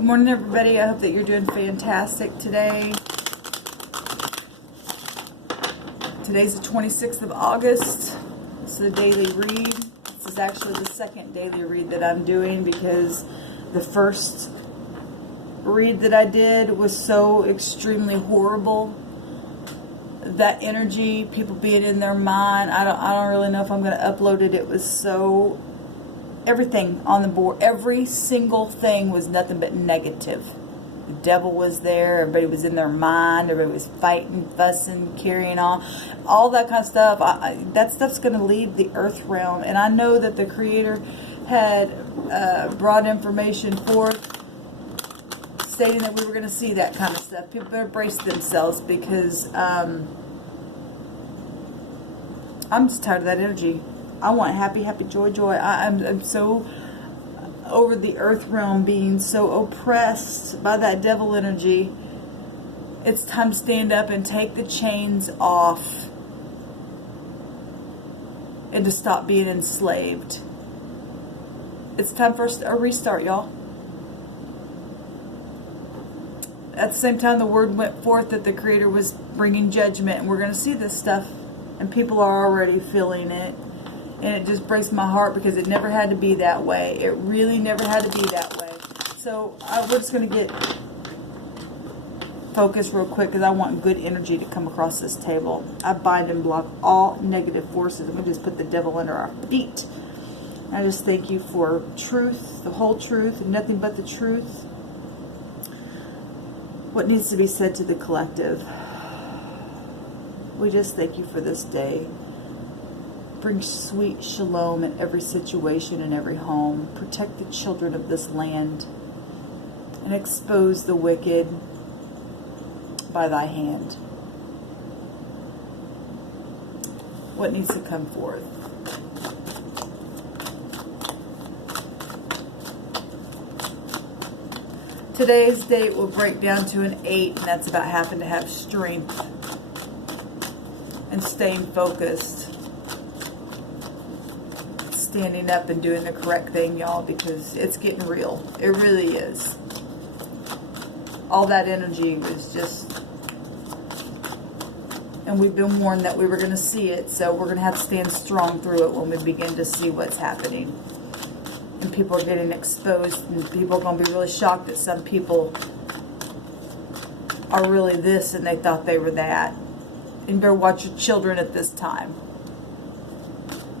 Good morning, everybody. I hope that you're doing fantastic today. Today's the 26th of August. This is the daily read. This is actually the second daily read that I'm doing because the first read that I did was so extremely horrible. That energy, people being in their mind, I don't really know if I'm going to upload it. It was so... everything on the board, every single thing was nothing but negative. The devil was there, everybody was in their mind, everybody was fighting, fussing, carrying on, all that kind of stuff. That stuff's going to leave the earth realm, and I know that the Creator had brought information forth stating that we were going to see that kind of stuff. People better brace themselves because I'm just tired of that energy. I want happy, happy, joy, joy. I'm so over the earth realm being so oppressed by that devil energy. It's time to stand up and take the chains off and to stop being enslaved. It's time for a restart, y'all. At the same time, the word went forth that the Creator was bringing judgment, and we're going to see this stuff, and people are already feeling it. And it just breaks my heart because it never had to be that way. It really never had to be that way. So we're just going to get focused real quick because I want good energy to come across this table. I bind and block all negative forces. I'm going to just put the devil under our feet. I just thank you for truth, the whole truth, and nothing but the truth. What needs to be said to the collective? We just thank you for this day. Bring sweet shalom in every situation and every home. Protect the children of this land and expose the wicked by thy hand. What needs to come forth? Today's date will break down to an 8, and that's about having to have strength and staying focused. Standing up and doing the correct thing, y'all, because it's getting real. It really is. All that energy was just... and we've been warned that we were going to see it, so we're going to have to stand strong through it when we begin to see what's happening. And people are getting exposed, and people are going to be really shocked that some people are really this and they thought they were that. And you better watch your children at this time.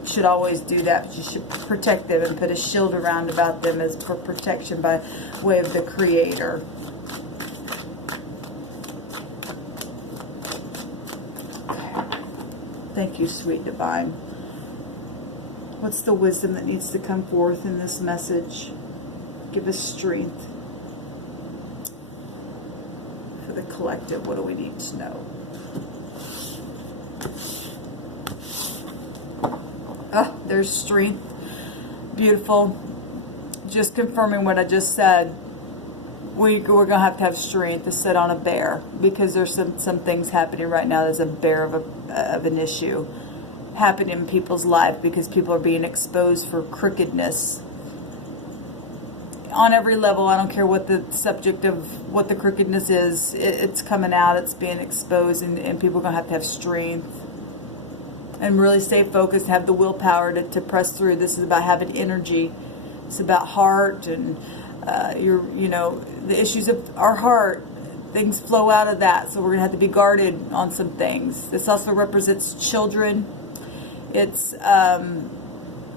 Should always do that, but you should protect them and put a shield around about them as for protection by way of the Creator. Thank you, sweet divine. What's the wisdom that needs to come forth in this message? Give us strength for the collective. What do we need to know? There's strength. Beautiful. Just confirming what I just said. We're going to have strength to sit on a bear because there's some things happening right now. There's a bear of an issue happening in people's life because people are being exposed for crookedness. On every level, I don't care what the subject of what the crookedness is, it's coming out, it's being exposed, and people are going to have strength. And really stay focused, have the willpower to press through. This is about having energy. It's about heart and the issues of our heart. Things flow out of that, so we're going to have to be guarded on some things. This also represents children. It's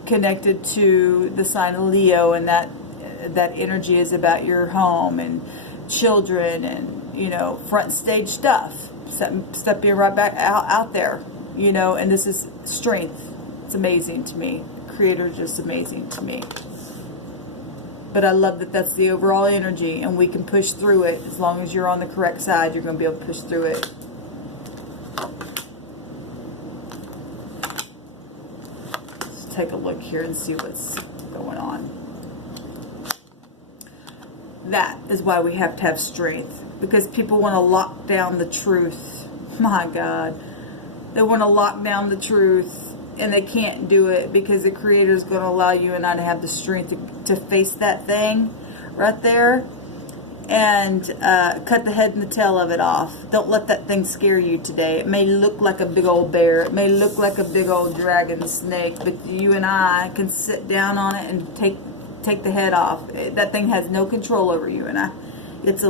connected to the sign of Leo, and that energy is about your home and children and, front stage stuff. Stuff being right back out there. And this is strength. It's amazing to me. Creator is just amazing to me. But I love that that's the overall energy, and we can push through it. As long as you're on the correct side, you're going to be able to push through it. Let's take a look here and see what's going on. That is why we have to have strength, because people want to lock down the truth. My God. They want to lock down the truth, and they can't do it because the Creator is going to allow you and I to have the strength to face that thing right there and cut the head and the tail of it off. Don't let that thing scare you today. It may look like a big old bear. It may look like a big old dragon snake, but you and I can sit down on it and take the head off. That thing has no control over you and I. That's a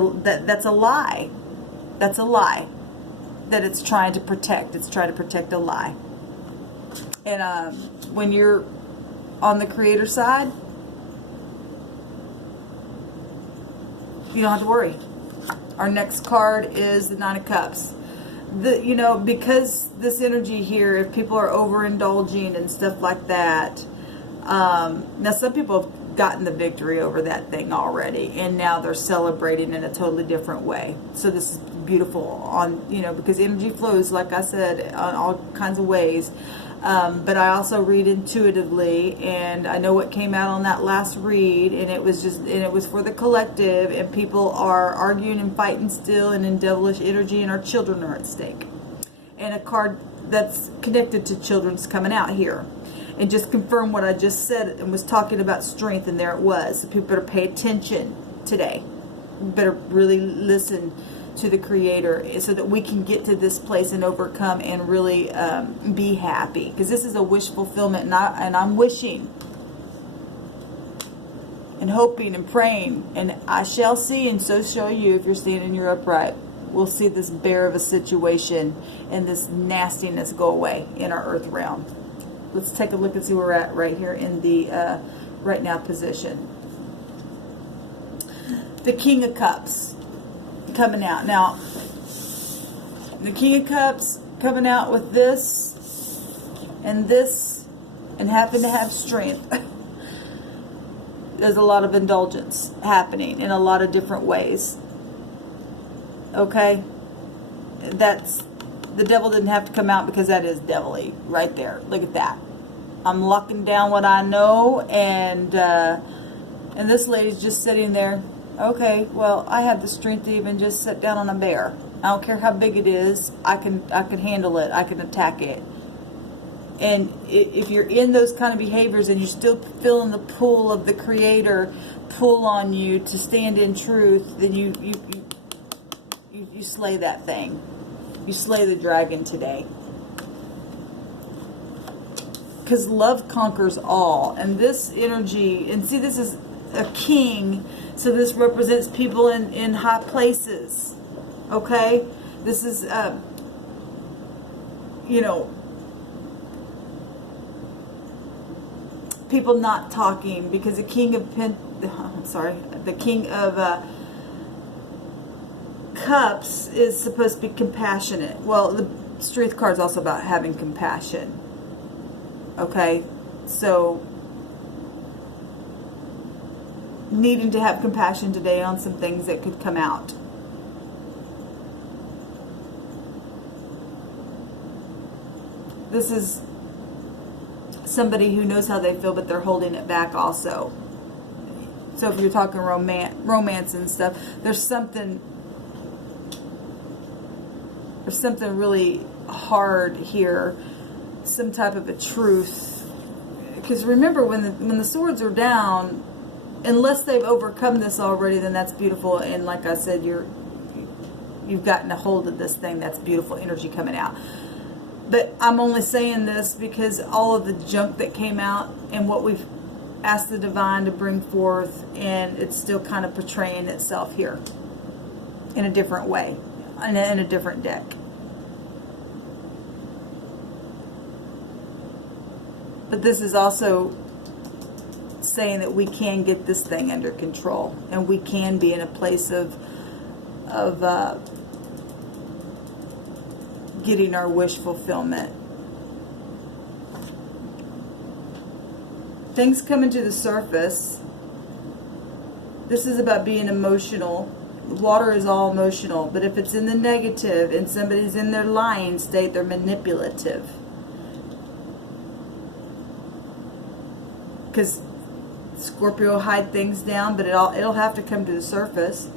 lie. That's a lie that it's trying to protect. It's trying to protect a lie. And when you're on the creator side, you don't have to worry. Our next card is the Nine of Cups. Because this energy here, if people are overindulging and stuff like that, now some people have gotten the victory over that thing already, and now they're celebrating in a totally different way. So this is beautiful because energy flows, like I said, on all kinds of ways. But I also read intuitively, and I know what came out on that last read, and it was for the collective, and people are arguing and fighting still and in devilish energy, and our children are at stake. And a card that's connected to children's coming out here. And just confirm what I just said and was talking about strength, and there it was. So people better pay attention today. Better really listen to the creator so that we can get to this place and overcome and really be happy, because this is a wish fulfillment, and I'm wishing and hoping and praying, and I shall see, and so shall you if you're standing you're upright. We'll see this bear of a situation and this nastiness go away in our earth realm. Let's take a look and see where we're at right here in the right now position. The King of Cups coming out. Now, the King of Cups coming out with this, and happen to have strength. There's a lot of indulgence happening in a lot of different ways. Okay? The devil didn't have to come out, because that is devilly right there. Look at that. I'm locking down what I know, and this lady's just sitting there. Okay, well, I have the strength to even just sit down on a bear. I don't care how big it is. I can handle it. I can attack it. And if you're in those kind of behaviors and you're still feeling the pull of the creator pull on you to stand in truth, then you slay that thing. You slay the dragon today. Because love conquers all. And this energy, and see, this is a king, so this represents people in high places. Okay? This is, people not talking, because the king of Cups is supposed to be compassionate. Well, the strength card is also about having compassion. Okay? So, needing to have compassion today on some things that could come out. This is somebody who knows how they feel, but they're holding it back also. So if you're talking romance and stuff, there's something really hard here, some type of a truth. Because remember, when the swords are down, unless they've overcome this already, then that's beautiful. And like I said, you've gotten a hold of this thing. That's beautiful energy coming out. But I'm only saying this because all of the junk that came out and what we've asked the divine to bring forth, and it's still kind of portraying itself here in a different way, in a different deck. But this is also saying that we can get this thing under control, and we can be in a place of getting our wish fulfillment. Things coming to the surface. This is about being emotional. Water is all emotional, but if it's in the negative and somebody's in their lying state, they're manipulative. Because Scorpio hide things down, but it'll have to come to the surface.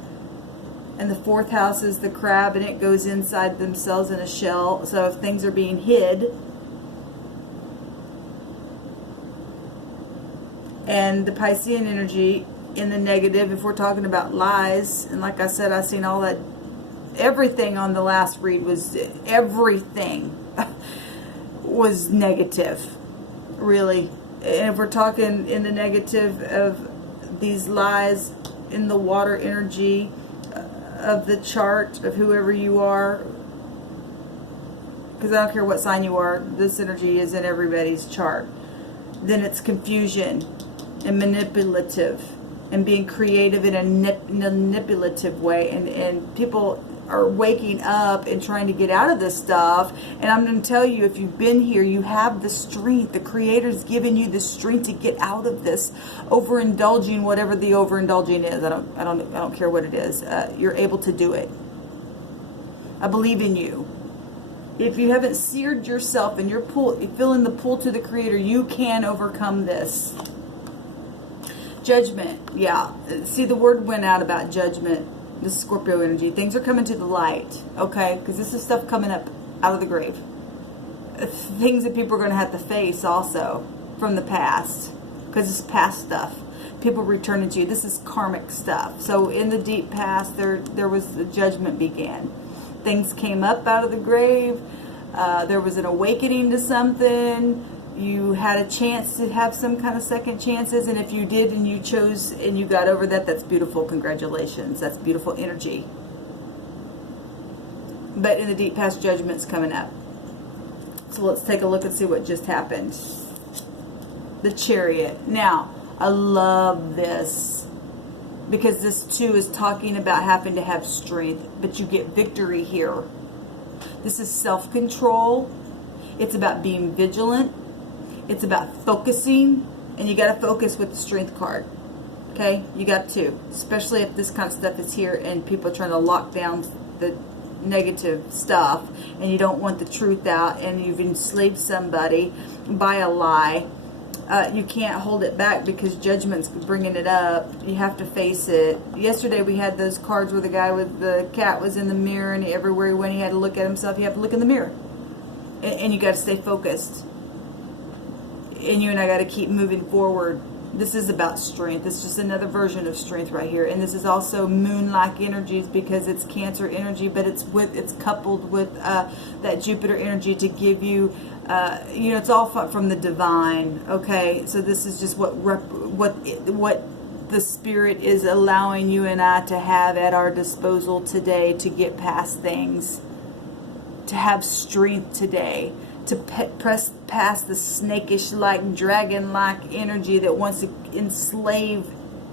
And the fourth house is the crab, and it goes inside themselves in a shell. So if things are being hid, and the Piscean energy in the negative, if we're talking about lies, and like I said, I've seen all that, everything on the last read was, everything was negative, really. And if we're talking in the negative of these lies in the water energy of the chart of whoever you are, because I don't care what sign you are, this energy is in everybody's chart, then it's confusion and manipulative and being creative in a manipulative way, and people are waking up and trying to get out of this stuff. And I'm going to tell you, if you've been here, you have the strength. The Creator's given you the strength to get out of this overindulging, whatever the overindulging is. I don't care what it is. You're able to do it. I believe in you. If you haven't seared yourself and you're feeling the pull to the Creator, you can overcome this. Judgment, yeah. See, the word went out about judgment. This is Scorpio energy. Things are coming to the light, okay? Because this is stuff coming up out of the grave. Things that people are going to have to face also from the past. Because it's past stuff. People returning to you. This is karmic stuff. So in the deep past, there was the judgment began. Things came up out of the grave. There was an awakening to something. You had a chance to have some kind of second chances, and if you did and you chose and you got over that, that's beautiful. Congratulations. That's beautiful energy. But in the deep past, judgment's coming up. So let's take a look and see what just happened. The Chariot. Now, I love this because this too is talking about having to have strength, but you get victory here. This is self-control. It's about being vigilant. It's about focusing, and you got to focus with the strength card. Okay? You got to. Especially if this kind of stuff is here and people are trying to lock down the negative stuff and you don't want the truth out and you've enslaved somebody by a lie. You can't hold it back because judgment's bringing it up. You have to face it. Yesterday we had those cards where the guy with the cat was in the mirror, and everywhere he went he had to look at himself. You have to look in the mirror. And you got to stay focused. And you and I got to keep moving forward. This is about strength. It's just another version of strength right here. And this is also moon-like energies because it's Cancer energy, but it's coupled with that Jupiter energy to give you, it's all from the divine. Okay, so this is just what the Spirit is allowing you and I to have at our disposal today to get past things, to have strength today, to press past the snakish-like, dragon-like energy that wants to enslave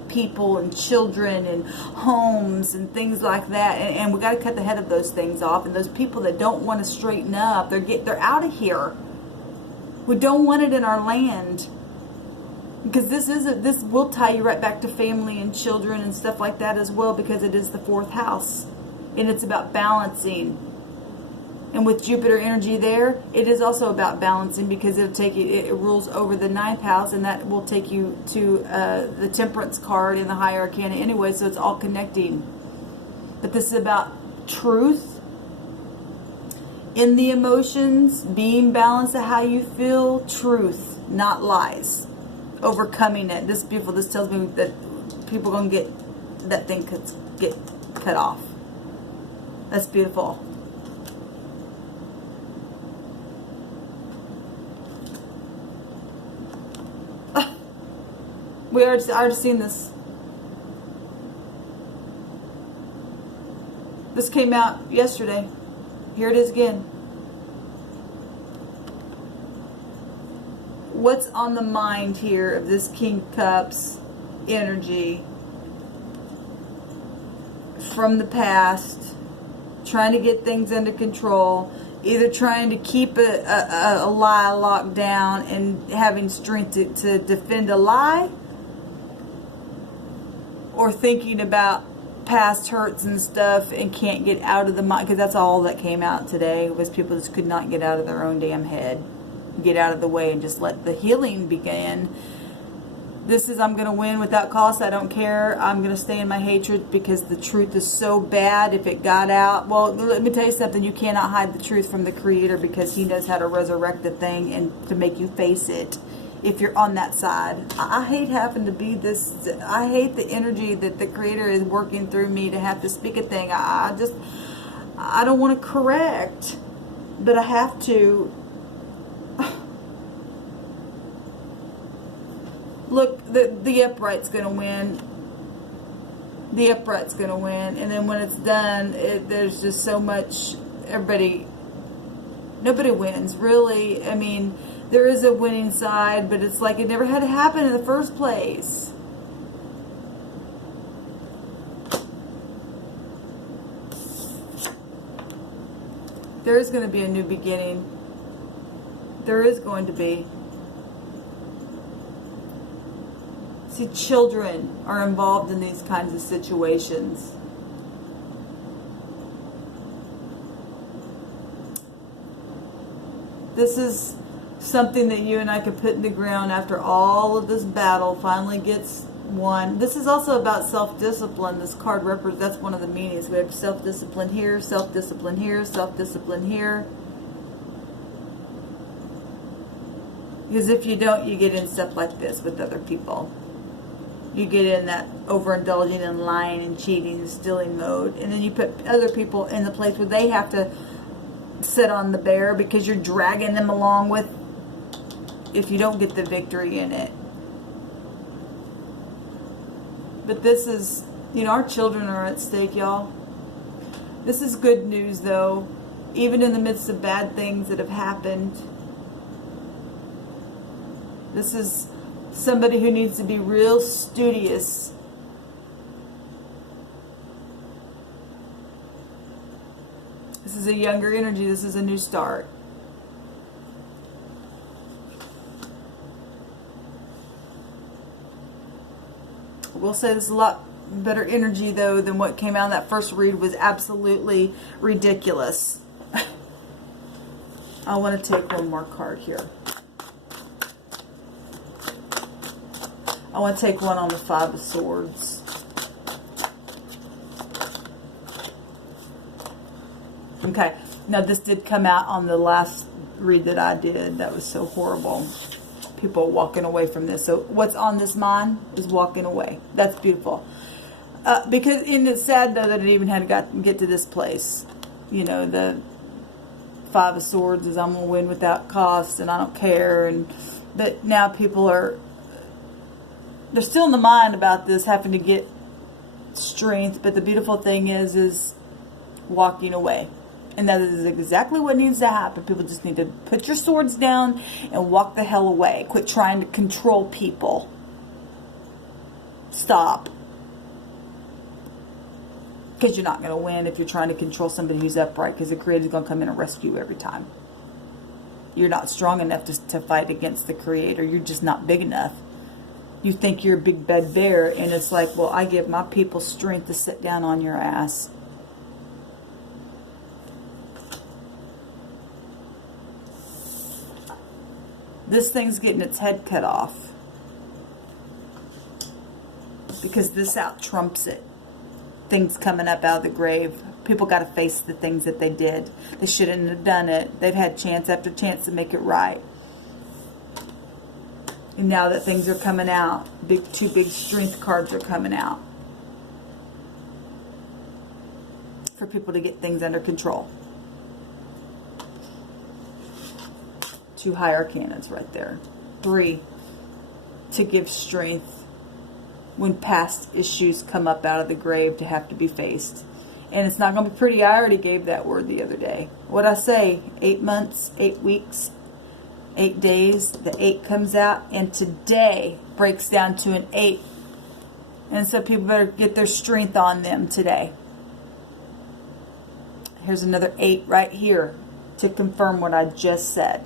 people and children and homes and things like that. And we got to cut the head of those things off. And those people that don't want to straighten up, they're out of here. We don't want it in our land. Because this will tie you right back to family and children and stuff like that as well, because it is the 4th house. And it's about balancing. And with Jupiter energy there, it is also about balancing because it rules over the 9th house, and that will take you to the Temperance card in the High Arcana anyway, so it's all connecting. But this is about truth in the emotions, being balanced at how you feel, truth, not lies, overcoming it. This is beautiful. This tells me that people are going to get that thing get cut off. That's beautiful. I already seen this. This came out yesterday. Here it is again. What's on the mind here of this King of Cups energy from the past, trying to get things under control, either trying to keep a lie locked down and having strength to defend a lie, or thinking about past hurts and stuff and can't get out of the mind, because that's all that came out today was people just could not get out of their own damn head, get out of the way and just let the healing begin. This is, I'm going to win without cost. I don't care. I'm going to stay in my hatred because the truth is so bad. If it got out, well, let me tell you something. You cannot hide the truth from the Creator because He knows how to resurrect the thing and to make you face it if you're on that side. I hate having to be this. I hate the energy that the Creator is working through me to have to speak a thing. I don't want to correct, but I have to. Look, the upright's going to win. The upright's going to win. And then when it's done, there's just so much, nobody wins, really. I mean, there is a winning side, but it's like it never had to happen in the first place. There is going to be a new beginning. There is going to be. See, children are involved in these kinds of situations. This is something that you and I could put in the ground after all of this battle finally gets won. This is also about self-discipline. This card represents, that's one of the meanings. We have self-discipline here, self-discipline here, self-discipline here. Because if you don't, you get in stuff like this with other people. You get in that overindulging and lying and cheating and stealing mode. And then you put other people in the place where they have to sit on the bear because you're dragging them along with, if you don't get the victory in it. But this is, you know, our children are at stake, y'all. This is good news, though. Even in the midst of bad things that have happened. This is somebody who needs to be real studious. This is a younger energy. This is a new start. I will say this is a lot better energy, though, than what came out in that first read. Was absolutely ridiculous. I want to take one more card here. I want to take one on the Five of Swords. Okay. Now, this did come out on the last read that I did. That was so horrible. People walking away from this. So, what's on this mind is walking away. That's beautiful. Because, and it's sad, though, that it even had to get to this place. You know, the Five of Swords is I'm going to win without cost, and I don't care. But now people are... They're still in the mind about this, having to get strength. But the beautiful thing is walking away. And that is exactly what needs to happen. People just need to put your swords down and walk the hell away. Quit trying to control people. Stop. Because you're not going to win if you're trying to control somebody who's upright. Because the Creator is going to come in and rescue you every time. You're not strong enough to fight against the Creator. You're just not big enough. You think you're a big bad bear, and it's like, well, I give my people strength to sit down on your ass. This thing's getting its head cut off. Because this out trumps it. Things coming up out of the grave. People got to face the things that they did. They shouldn't have done it. They've had chance after chance to make it right. And now that things are coming out, two big strength cards are coming out. For people to get things under control. 2 high arcanas right there. 3, to give strength when past issues come up out of the grave to have to be faced. And it's not going to be pretty. I already gave that word the other day. What'd I say? 8 months, 8 weeks, 8 days. The 8 comes out, and today breaks down to an 8. And so people better get their strength on them today. Here's another 8 right here to confirm what I just said.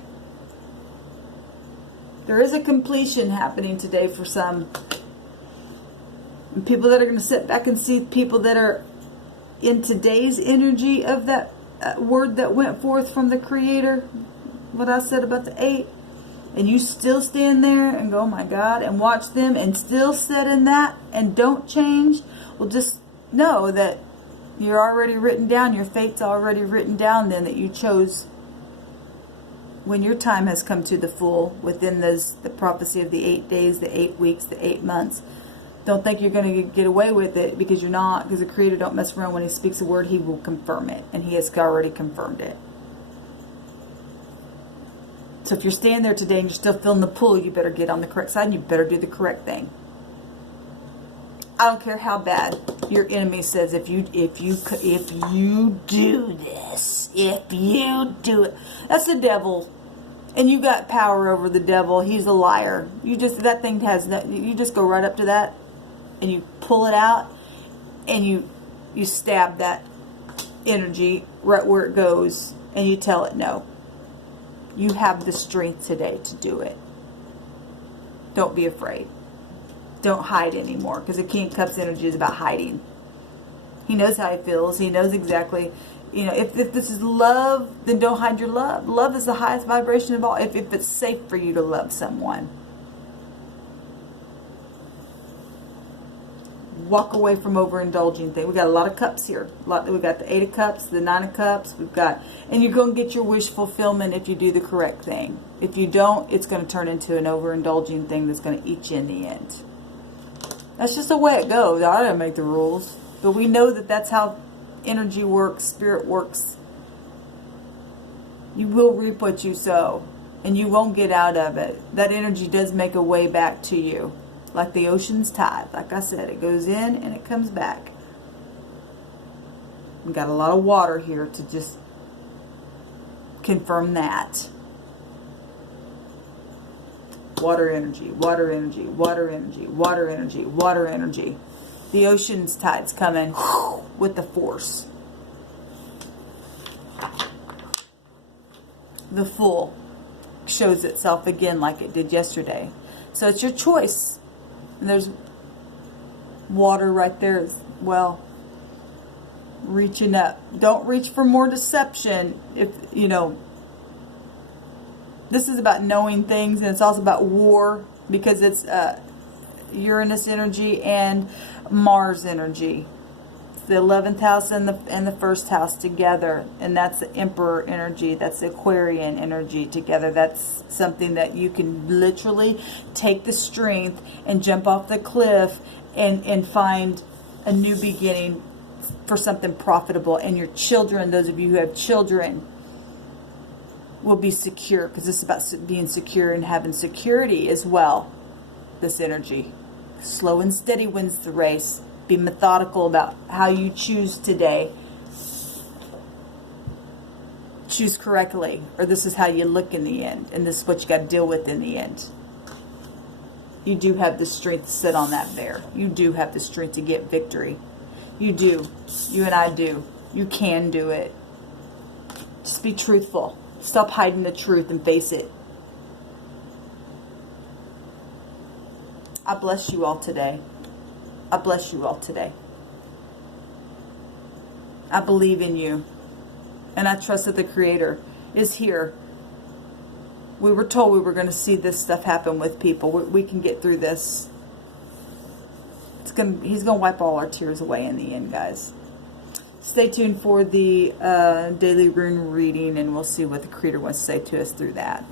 There is a completion happening today for some. And people that are going to sit back and see people that are in today's energy of that word that went forth from the Creator. What I said about the 8. And you still stand there and go, oh my God, and watch them and still sit in that and don't change. Well, just know that you're already written down. Your fate's already written down then, that you chose when your time has come to the full within the prophecy of the 8 days, the 8 weeks, the 8 months, don't think you're going to get away with it, because you're not, because the Creator don't mess around. When He speaks a word, He will confirm it, and He has already confirmed it. So if you're standing there today and you're still feeling the pull, you better get on the correct side, and you better do the correct thing. I don't care how bad your enemy says, if you do this, if you do it, that's the devil, and you got power over the devil. He's a liar. You just go right up to that, and you pull it out, and you stab that energy right where it goes, and you tell it no. You have the strength today to do it. Don't be afraid. Don't hide anymore, because the King of Cups energy is about hiding. He knows how he feels. He knows exactly, if this is love, then don't hide your love. Love is the highest vibration of all, if it's safe for you to love someone. Walk away from overindulging things. We got a lot of cups here. We got the 8 of Cups, the 9 of Cups. And you're going to get your wish fulfillment if you do the correct thing. If you don't, it's going to turn into an overindulging thing that's going to eat you in the end. That's just the way it goes. I don't make the rules. But we know that that's how energy works, spirit works. You will reap what you sow, and you won't get out of it. That energy does make a way back to you. Like the ocean's tide. Like I said, it goes in and it comes back. We got a lot of water here to just confirm that. Water energy, water energy, water energy, water energy, water energy. The ocean's tide's coming with the force. The full shows itself again like it did yesterday. So it's your choice. And there's water right there as well. Reaching up. Don't reach for more deception. This is about knowing things, and it's also about war, because it's Uranus energy and Mars energy. It's the 11th house and the first house together, and that's the Emperor energy. That's the Aquarian energy together. That's something that you can literally take the strength and jump off the cliff and find a new beginning for something profitable. And your children, those of you who have children, will be secure, because this is about being secure and having security as well. This energy. Slow and steady wins the race. Be methodical about how you choose today. Choose correctly, or this is how you look in the end, and this is what you got to deal with in the end. You do have the strength to sit on that bear. You do have the strength to get victory. You do. You and I do. You can do it. Just be truthful. Stop hiding the truth and face it. I bless you all today. I bless you all today. I believe in you. And I trust that the Creator is here. We were told we were going to see this stuff happen with people. We can get through this. He's going to wipe all our tears away in the end, guys. Stay tuned for the daily rune reading, and we'll see what the Creator wants to say to us through that.